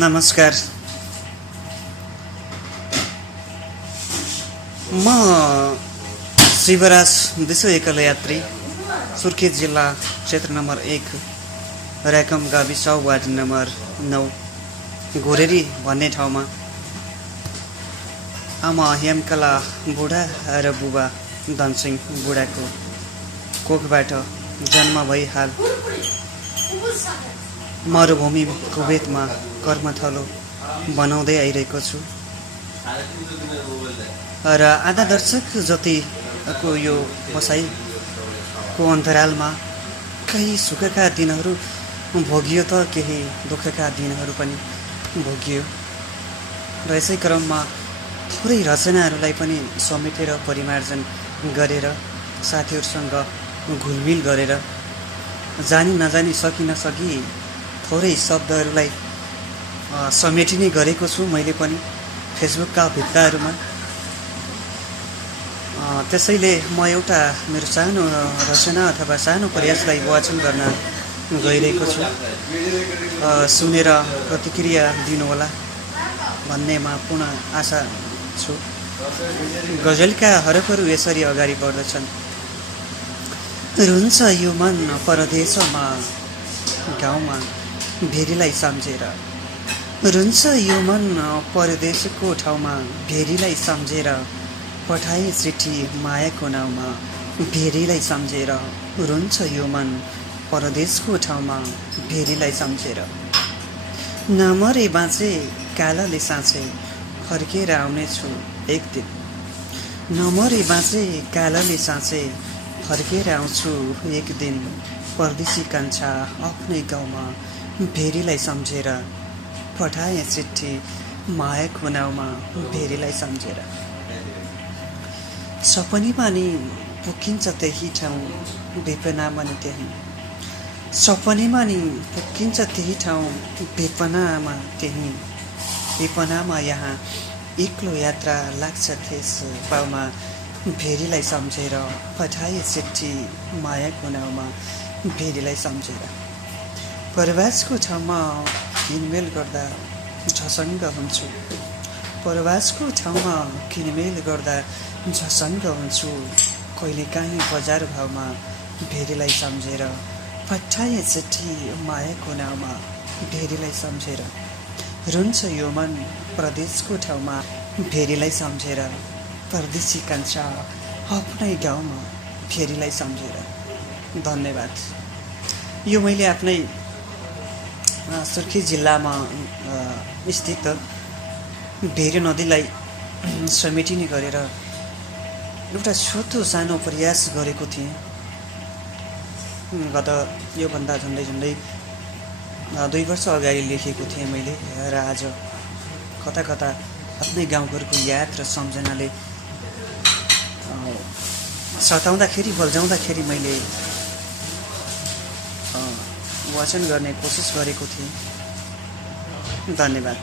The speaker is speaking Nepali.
नमस्कार। म शिवराज विश्व एकल यात्री, सुर्खेत जिल्ला क्षेत्र नम्बर 1 र्याकम गाविस वार्ड नम्बर 9 घोरेरी भन्ने ठाउँमा आमा हेमकला बुढा र बुबा धनसिंह बुढाको कोखबाट जन्म भई हाल मरुभूमि कुवेतमा कर्मथलो बनाउँदै आइरहेको छु र आधा दशक जतिको यो बसाइको अन्तरालमा केही सुखका दिनहरू भोगियो त केही दुःखका दिनहरू पनि भोगियो र यसै क्रममा थोरै रचनाहरूलाई पनि समेटेर परिमार्जन गरेर साथीहरूसँग घुलमिल गरेर जानी नजानी सकी नसकी थोरै शब्दहरूलाई समेटिने गरेको छु मैले पनि फेसबुकका भित्ताहरूमा। त्यसैले म एउटा मेरो सानो रचना अथवा सानो प्रयासलाई वाचन गर्न गइरहेको छु। सुनेर प्रतिक्रिया दिनुहोला भन्नेमा पूर्ण आशा छु। गजलका हरफहरू यसरी अगाडि बढ्दछन्। रुन्छ यो मन परदेशमा गाउँमा भेरीलाई सम्झेर, रुन्छ यो मन परदेशको ठाउँमा भेरीलाई सम्झेर, पठाए चिठी मायाको नाउँमा भेरीलाई सम्झेर, रुन्छ यो मन परदेशको ठाउँमा भेरीलाई सम्झेर। नमरे बाँचे कालले साँचे फर्केर आउनेछु एक दिन, नमरे बाँचे कालले साँचे फर्केर आउँछु एक दिन, परदेशी कान्छा आफ्नै गाउँमा भेरीलाई सम्झेर, पठाए चिठी मायाको नाउँमा भेरीलाई सम्झेर। सपनीमा नि पुगिन्छ त्यही ठाउँ बेपनामा नि त्यही, सपनीमा नि पुगिन्छ त्यही ठाउँ बेपनामा त्यही, बेपनामा यहाँ एक्लो यात्रा लाग्छ त्यस पाउमा भेरीलाई सम्झेर, पठाए चिठी मायाको नाउँमा भेरीलाई सम्झेर। परवासको ठाउँमा किनमेल गर्दा झसङ्ग हुन्छु, परवासको ठाउँमा किनमेल गर्दा झसङ्ग हुन्छु, कहिलेकाहीँ बजार भाउमा भेरीलाई सम्झेर, पठाए चिठी मायाको नाउँमा भेरीलाई सम्झेर। रुन्छ यो मन प्रदेशको ठाउँमा भेरीलाई सम्झेर, परदेशी कान्छा आफ्नै गाउँमा भेरीलाई सम्झेर। धन्यवाद। यो मैले आफ्नै सुर्खेत जिल्लामा स्थित भेरी नदीलाई समेटिने गरेर एउटा छोटो सानो प्रयास गरेको थिएँ। गत योभन्दा झन्डै 2 वर्ष अगाडि लेखेको थिएँ मैले र आज कता कता आफ्नै गाउँघरको याद र सम्झनाले सताउँदाखेरि बल्झाउँदाखेरि मैले वाचन गर्ने कोसिस गरेको थिएँ। धन्यवाद।